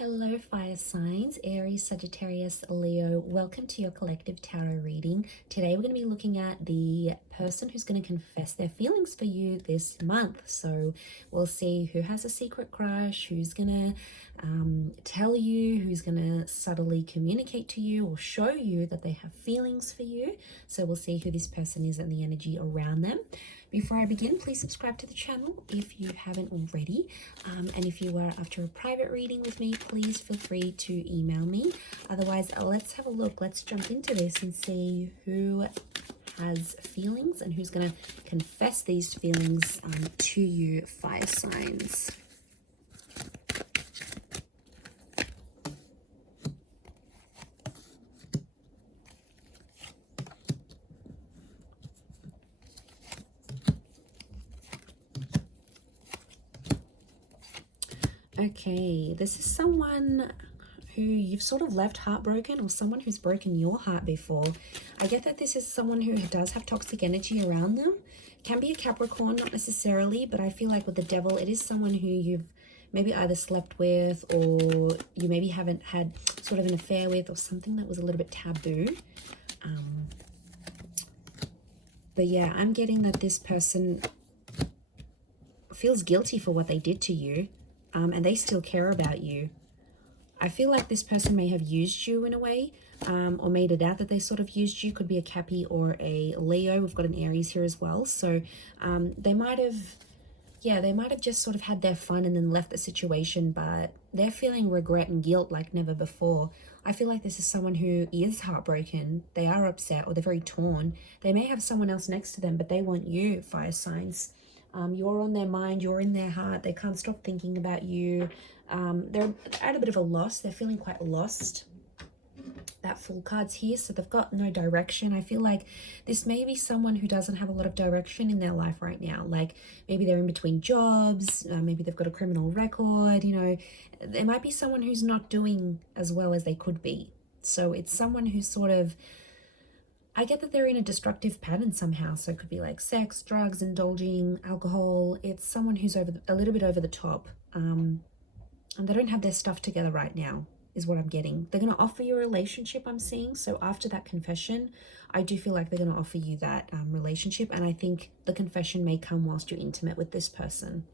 Hello, fire signs, Aries, Sagittarius, Leo. Welcome to your collective tarot reading. Today we're going to be looking at the person who's going to confess their feelings for you this month. So we'll see who has a secret crush, who's going to tell you, who's going to subtly communicate to you or show you that they have feelings for you. So we'll see who this person is and the energy around them. Before I begin, please subscribe to the channel if you haven't already. And if you are after a private reading with me, please feel free to email me. Otherwise, let's have a look. Let's jump into this and see who has feelings and who's going to confess these feelings to you, fire signs. Okay, this is someone who you've sort of left heartbroken, or someone who's broken your heart before. I get that this is someone who does have toxic energy around them. Can be a Capricorn, not necessarily, but I feel like with the devil, it is someone who you've maybe either slept with, or you maybe haven't had sort of an affair with, or something that was a little bit taboo. But yeah, I'm getting that this person feels guilty for what they did to you. And they still care about you. I feel like this person may have used you in a way, or made it out that they sort of used you. Could be a Cappy or a Leo. We've got an Aries here as well. So they might have just sort of had their fun and then left the situation, but they're feeling regret and guilt like never before. I feel like this is someone who is heartbroken. They are upset, or they're very torn. They may have someone else next to them, but they want you, fire signs. You're on their mind, you're in their heart. They can't stop thinking about you. They're at a bit of a loss. They're feeling quite lost. That Fool card's here, so they've got no direction. I feel like this may be someone who doesn't have a lot of direction in their life right now. Like maybe they're in between jobs, maybe they've got a criminal record, you know. There might be someone who's not doing as well as they could be. So it's someone who's sort of, I get that they're in a destructive pattern somehow. So it could be like sex, drugs, indulging, alcohol. It's someone who's a little bit over the top. And they don't have their stuff together right now, is what I'm getting. They're going to offer you a relationship, I'm seeing. So after that confession, I do feel like they're going to offer you that relationship. And I think the confession may come whilst you're intimate with this person.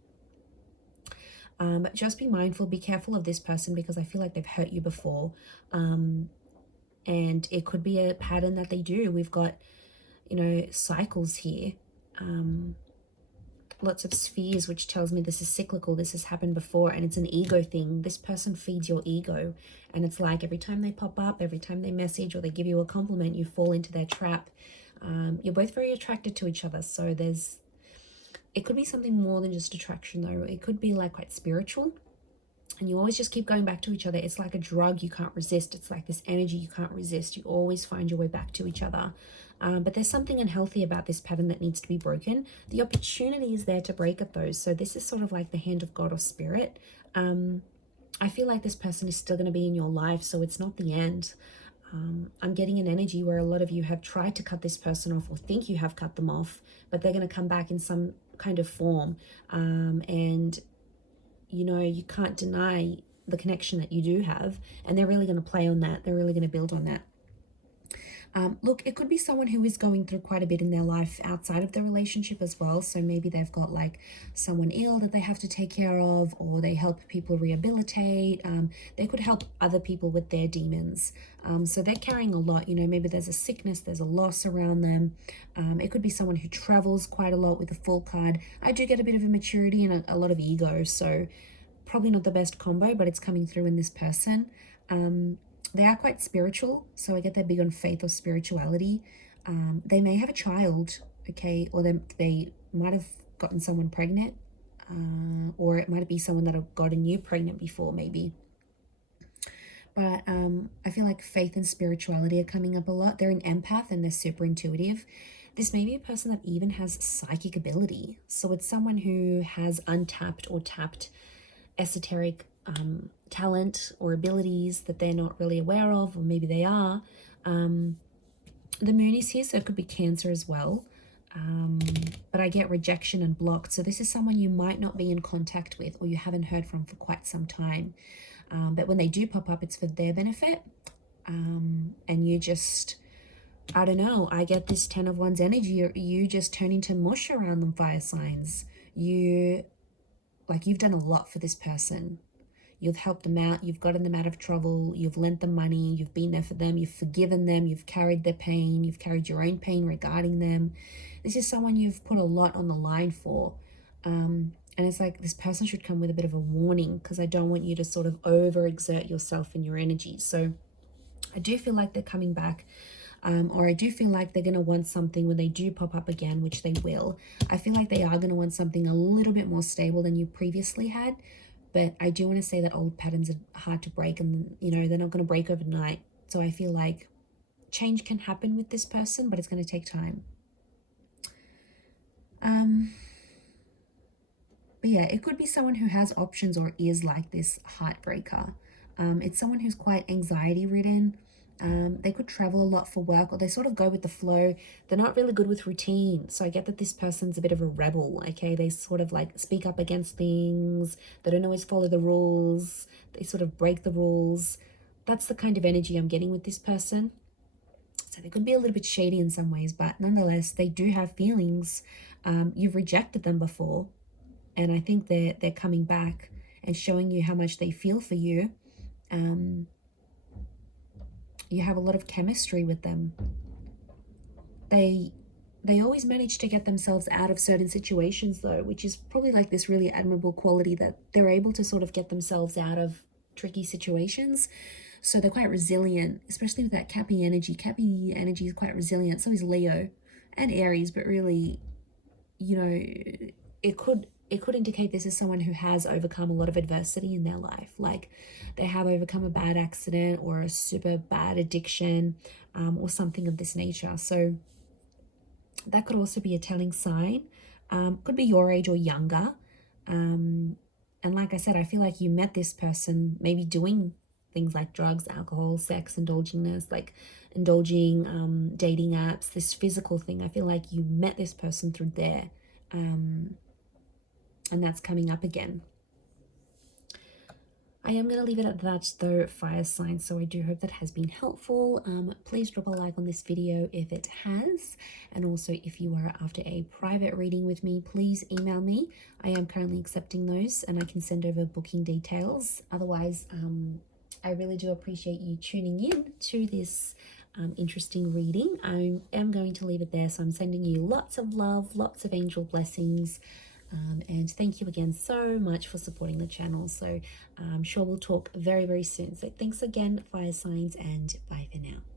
Just be mindful, be careful of this person, because I feel like they've hurt you before. And it could be a pattern that they do. We've got, you know, cycles here. Lots of spheres, which tells me this is cyclical. This has happened before, and it's an ego thing. This person feeds your ego. And it's like every time they pop up, every time they message or they give you a compliment, you fall into their trap. You're both very attracted to each other. So it could be something more than just attraction though. It could be like quite spiritual. And you always just keep going back to each other. It's like a drug you can't resist. It's like this energy you can't resist. You always find your way back to each other. But there's something unhealthy about this pattern that needs to be broken. The opportunity is there to break it though. So this is sort of like the hand of God or spirit. I feel like this person is still going to be in your life, so it's not the end. I'm getting an energy where a lot of you have tried to cut this person off, or think you have cut them off, but they're going to come back in some kind of form. And you know, you can't deny the connection that you do have, and they're really going to play on that. They're really going to build on that. Look, it could be someone who is going through quite a bit in their life outside of the relationship as well. So maybe they've got like someone ill that they have to take care of, or they help people rehabilitate. They could help other people with their demons. So they're carrying a lot, you know, maybe there's a sickness, there's a loss around them. It could be someone who travels quite a lot with the Fool card. I do get a bit of immaturity and a lot of ego. So probably not the best combo, but it's coming through in this person. They are quite spiritual, so I get they're big on faith or spirituality. They may have a child, okay, or they might have gotten someone pregnant, or it might be someone that have gotten you pregnant before, maybe. But I feel like faith and spirituality are coming up a lot. They're an empath and they're super intuitive. This may be a person that even has psychic ability. So it's someone who has untapped or tapped esoteric talent or abilities that they're not really aware of, or maybe they are. The moon is here, so it could be Cancer as well. but I get rejection and blocked. So this is someone you might not be in contact with or you haven't heard from for quite some time. But when they do pop up, it's for their benefit. And you just, I don't know, I get this 10 of Wands energy. You just turn into mush around them, fire signs. You've done a lot for this person. You've helped them out. You've gotten them out of trouble. You've lent them money. You've been there for them. You've forgiven them. You've carried their pain. You've carried your own pain regarding them. This is someone you've put a lot on the line for. And it's like this person should come with a bit of a warning, because I don't want you to sort of overexert yourself in your energy. So I do feel like they're coming back. Or I do feel like they're going to want something when they do pop up again, which they will. I feel like they are going to want something a little bit more stable than you previously had. But I do want to say that old patterns are hard to break, and, you know, they're not going to break overnight. So I feel like change can happen with this person, but it's going to take time. But yeah, it could be someone who has options or is like this heartbreaker. It's someone who's quite anxiety ridden. They could travel a lot for work, or they sort of go with the flow. They're not really good with routine. So I get that this person's a bit of a rebel, okay? They sort of like speak up against things. They don't always follow the rules. They sort of break the rules. That's the kind of energy I'm getting with this person. So they could be a little bit shady in some ways, but nonetheless, they do have feelings. You've rejected them before, and I think they're coming back and showing you how much they feel for you. You have a lot of chemistry with them. They always manage to get themselves out of certain situations though, which is probably like this really admirable quality, that they're able to sort of get themselves out of tricky situations. So they're quite resilient, especially with that Cappy energy. Cappy energy is quite resilient. So is Leo and Aries, but really, you know, it could indicate this is someone who has overcome a lot of adversity in their life. Like they have overcome a bad accident or a super bad addiction, or something of this nature. So that could also be a telling sign. Could be your age or younger. And like I said, I feel like you met this person maybe doing things like drugs, alcohol, sex, indulging, dating apps, this physical thing. I feel like you met this person through there. And that's coming up again. I am going to leave it at that though, fire signs, so I do hope that has been helpful. Please drop a like on this video if it has, and also if you are after a private reading with me, please email me. I am currently accepting those, and I can send over booking details. Otherwise, I really do appreciate you tuning in to this interesting reading. I am going to leave it there, so I'm sending you lots of love, lots of angel blessings. And thank you again so much for supporting the channel. So I'm sure we'll talk very, very soon. So thanks again, fire signs, and bye for now.